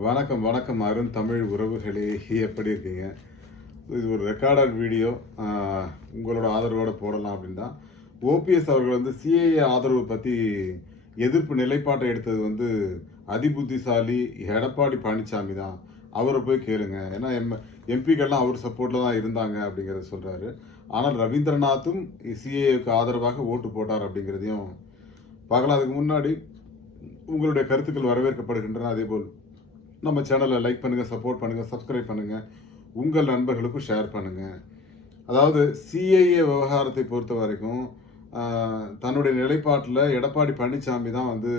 வணக்கம் வணக்கம் அருண் தமிழ் உறவுகளே. எப்படி இருக்கீங்க? இது ஒரு ரெக்கார்டட் வீடியோ. உங்களோட ஆதரவோடு போடலாம் அப்படின்னு தான் ஓபிஎஸ் அவர்கள் வந்து சிஏஏ ஆதரவு பற்றி எதிர்ப்பு நிலைப்பாட்டை எடுத்தது வந்து அதிபுத்திசாலி எடப்பாடி பழனிசாமி தான். அவரை போய் கேளுங்க. ஏன்னா எம் எம்பிக்கள்லாம் அவர் சப்போர்ட்டில் தான் இருந்தாங்க அப்படிங்கிறத சொல்கிறாரு ஆனால் ரவீந்திரநாத்தும் சிஏஏக்கு ஆதரவாக ஓட்டு போட்டார் அப்படிங்கிறதையும் பார்க்கலாம். அதுக்கு முன்னாடி உங்களுடைய கருத்துக்கள் வரவேற்கப்படுகின்றன. அதேபோல் நம்ம சேனலை லைக் பண்ணுங்கள் சப்போர்ட் பண்ணுங்கள் சப்ஸ்கிரைப் பண்ணுங்கள் உங்கள் நண்பர்களுக்கும் ஷேர் பண்ணுங்கள் அதாவது சிஐஏ விவகாரத்தை பொறுத்த வரைக்கும் தன்னுடைய நிலைப்பாட்டில் எடப்பாடி பழனிசாமி தான் வந்து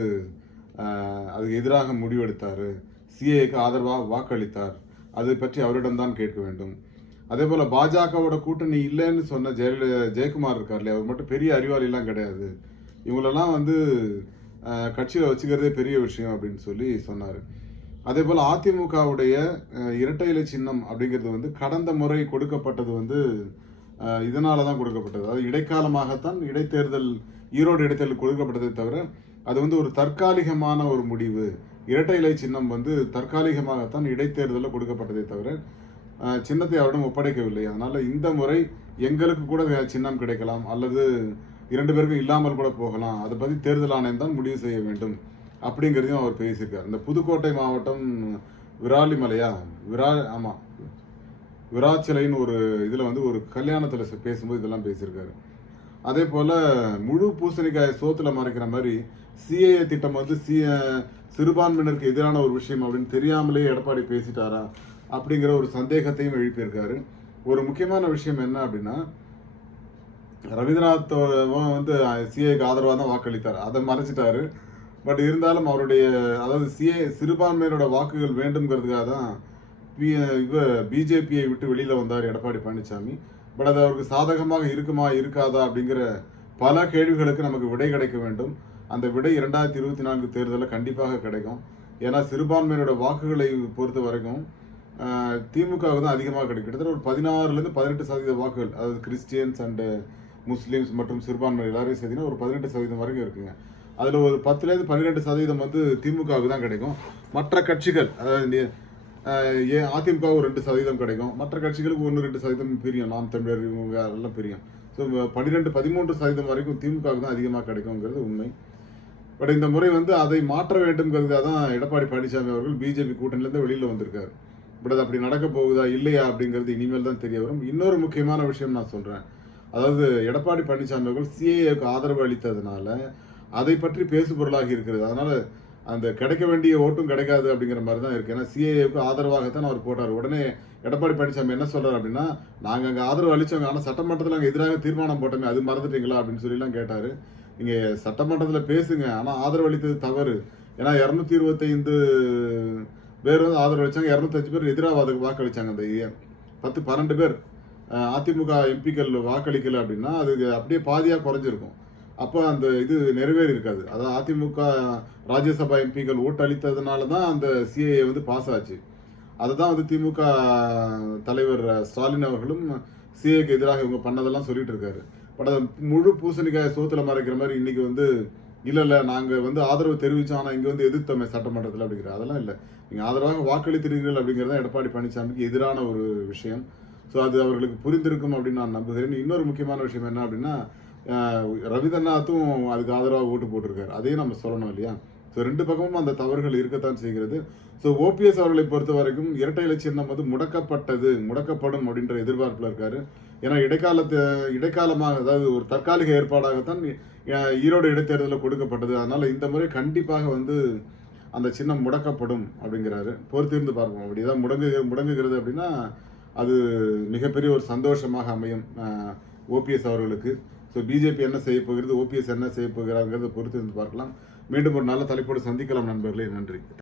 அதுக்கு எதிராக முடிவெடுத்தார். சிஏக்கு ஆதரவாக வாக்களித்தார். அதை பற்றி அவரிடம்தான் கேட்க வேண்டும். அதே போல் பாஜகவோட கூட்டணி இல்லைன்னு சொன்ன ஜெயலலிதா ஜெயக்குமார் இருக்கார் இல்லையா அவர் மட்டும் பெரிய அறிவாளிலாம் கிடையாது. இவங்களெல்லாம் வந்து கட்சியில் வச்சுக்கிறதே பெரிய விஷயம் அப்படின்னு சொல்லி சொன்னார். அதே போல் அதிமுகவுடைய இரட்டை இலை சின்னம் அப்படிங்கிறது வந்து கடந்த முறை கொடுக்கப்பட்டது வந்து இதனால தான் கொடுக்கப்பட்டது. அது இடைக்காலமாகத்தான் இடைத்தேர்தல் ஈரோடு இடைத்தேர்தல் கொடுக்கப்பட்டதை தவிர அது வந்து ஒரு தற்காலிகமான ஒரு முடிவு. இரட்டை இலை சின்னம் வந்து தற்காலிகமாகத்தான் இடைத்தேர்தலில் கொடுக்கப்பட்டதை தவிர சின்னத்தை அவரிடம் ஒப்படைக்கவில்லை. அதனால் இந்த முறை எங்களுக்கு கூட சின்னம் கிடைக்கலாம். அல்லது இரண்டு பேருக்கும் இல்லாமல் கூட போகலாம். அதை பற்றி தேர்தல் ஆணையம் தான் முடிவு செய்ய வேண்டும். அப்படிங்கிறதையும் அவர் பேசியிருக்கார். இந்த புதுக்கோட்டை மாவட்டம் விராலிமலையா விரா ஆமாம் விராச்சலைன்னு ஒரு இதில் வந்து ஒரு கல்யாணத்தில் பேசும்போது இதெல்லாம் பேசியிருக்காரு. அதே போல் முழு பூசணிக்காய் சோத்தில் மறைக்கிற மாதிரி சிஏஏ திட்டம் வந்து சி சிறுபான்மையினருக்கு எதிரான ஒரு விஷயம் அப்படின்னு தெரியாமலே எடப்பாடி பேசிட்டாரா அப்படிங்கிற ஒரு சந்தேகத்தையும் எழுப்பியிருக்காரு. ஒரு முக்கியமான விஷயம் என்ன அப்படின்னா ரவீந்திரநாத் வந்து சிஏக்கு ஆதரவாக தான் வாக்களித்தார். அதை மறைச்சிட்டாரு. பட் இருந்தாலும் அவருடைய அதாவது சிஏ சிறுபான்மையினோட வாக்குகள் வேண்டும்ங்கிறதுக்காக தான் பி இவ பிஜேபியை விட்டு வெளியில் வந்தார் எடப்பாடி பழனிசாமி பட் அது அவருக்கு சாதகமாக இருக்குமா இருக்காதா அப்படிங்கிற பல கேள்விகளுக்கு நமக்கு விடை கிடைக்க வேண்டும். அந்த விடை இரண்டாயிரத்தி இருபத்தி நான்கு தேர்தலில் கண்டிப்பாக கிடைக்கும். ஏன்னா சிறுபான்மையினோட வாக்குகளை பொறுத்த வரைக்கும் திமுக திமுகவுக்கு தான் அதிகமாக கிடைக்கும். கிட்டத்தட்ட ஒரு பதினாறுலேருந்து பதினெட்டு சதவீத வாக்குகள் அதாவது கிறிஸ்டியன்ஸ் அண்டு முஸ்லீம்ஸ் மற்றும் சிறுபான்மை எல்லாரையும் சேர்த்திங்கன்னா ஒரு பதினெட்டு சதவீதம் வரைக்கும் இருக்குங்க. அதில் ஒரு பத்துலேருந்து பன்னிரெண்டு சதவீதம் வந்து திமுகவுக்கு தான் கிடைக்கும். மற்ற கட்சிகள் அதாவது ஏ அதிமுகவுக்கு ரெண்டு சதவீதம் கிடைக்கும். மற்ற கட்சிகளுக்கு ஒன்று ரெண்டு சதவீதம் பிரியும். நாம் தமிழர் இவங்க எல்லாம் பிரியும். ஸோ பன்னிரெண்டு பதிமூன்று சதவீதம் வரைக்கும் திமுகவுக்கு தான் அதிகமாக கிடைக்குங்கிறது உண்மை. பட் இந்த முறை வந்து அதை மாற்ற வேண்டும்ங்கிறதுக்காக தான் எடப்பாடி பழனிசாமி அவர்கள் பிஜேபி கூட்டணியிலேருந்து வெளியில் வந்திருக்காரு. பட் அது அப்படி நடக்க போகுதா இல்லையா அப்படிங்கிறது இனிமேல் தான் தெரிய வரும். இன்னொரு முக்கியமான விஷயம் நான் சொல்கிறேன் அதாவது எடப்பாடி பழனிசாமி அவர்கள் சிஏஏக்கு ஆதரவு அளித்ததுனால அதை பற்றி பேசுபொருளாகி இருக்கிறது. அதனால் அந்த கிடைக்க வேண்டிய ஓட்டும் கிடைக்காது அப்படிங்கிற மாதிரி தான் இருக்குது ஏன்னா சிஏஏக்கு ஆதரவாகத்தான் அவர் போட்டார். உடனே எடப்பாடி பழனிசாமி என்ன சொல்கிறார் அப்படின்னா நாங்கள் அங்கே ஆதரவு அளித்தவங்க ஆனால் சட்டமன்றத்தில் அங்கே எதிராக தீர்மானம் போட்டோமே அது மறந்துட்டீங்களா? அப்படின்னு சொல்லிலாம் கேட்டார். நீங்கள் சட்டமன்றத்தில் பேசுங்க ஆனால் ஆதரவு அளித்தது தவறு. ஏன்னா இரநூத்தி இருபத்தைந்து பேர் வந்து ஆதரவு அளித்தாங்க இரநூத்தஞ்சு பேர் எதிராக அதுக்கு வாக்களிச்சாங்க அந்த பத்து பன்னெண்டு பேர் அதிமுக எம்பிக்கள் வாக்களிக்கல அப்படின்னா அது அப்படியே பாதியாக குறைஞ்சிருக்கும். அப்போ அந்த இது நிறைவேறி இருக்காது அதாவது அதிமுக ராஜ்யசபா எம்பிக்கள் ஓட்டு அளித்ததுனால தான் அந்த சிஏஏ வந்து பாஸ் ஆச்சு. அதை தான் வந்து திமுக தலைவர் ஸ்டாலின் அவர்களும் சிஏக்கு எதிராக இவங்க பண்ணதெல்லாம் சொல்லிட்டு இருக்காரு பட் அது முழு பூசணிக்காய் சோத்துல மறைக்கிற மாதிரி இன்னைக்கு வந்து இல்லை இல்லை நாங்கள் வந்து ஆதரவு தெரிவித்தோம் ஆனால் இங்கே வந்து எதிர்த்தோமே சட்டமன்றத்தில் அப்படிங்கிற அதெல்லாம் இல்லை. நீங்கள் ஆதரவாக வாக்களித்திருக்கிறீர்கள் அப்படிங்கிறது தான் எடப்பாடி பழனிசாமிக்கு எதிரான ஒரு விஷயம். ஸோ அது அவர்களுக்கு புரிந்திருக்கும் அப்படின்னு நான் நம்புகிறேன். இன்னொரு முக்கியமான விஷயம் என்ன அப்படின்னா ரவிதன்னாத்தும் அதுக்கு ஆதரவாக ஓட்டு போட்டிருக்காரு. அதையும் நம்ம சொல்லணும் இல்லையா? ஸோ ரெண்டு பக்கமும் அந்த தவறுகள் இருக்கத்தான் செய்கிறது. ஸோ ஓபிஎஸ் அவர்களை பொறுத்த வரைக்கும் இரட்டை இலை சின்னம் வந்து முடக்கப்பட்டது முடக்கப்படும் அப்படின்ற எதிர்பார்ப்பில் இருக்காரு. ஏன்னா இடைக்காலத்து இடைக்காலமாக அதாவது ஒரு தற்காலிக ஏற்பாடாகத்தான் ஈரோடு இடைத்தேர்தலில் கொடுக்கப்பட்டது. அதனால் இந்த முறை கண்டிப்பாக வந்து அந்த சின்னம் முடக்கப்படும் அப்படிங்கிறாரு. பொறுத்திருந்து பார்ப்போம். அப்படி ஏதாவது முடங்கு முடங்குகிறது அப்படின்னா அது மிகப்பெரிய ஒரு சந்தோஷமாக அமையும் ஓபிஎஸ் அவர்களுக்கு. ஸோ பிஜேபி என்ன செய்ய போகிறது? ஓபிஎஸ் என்ன செய்ய போகிறாங்கிறத பொறுத்து இருந்து பார்க்கலாம். மீண்டும் ஒரு நல்ல தலைப்போடு சந்திக்கலாம் நண்பர்களே. நன்றி.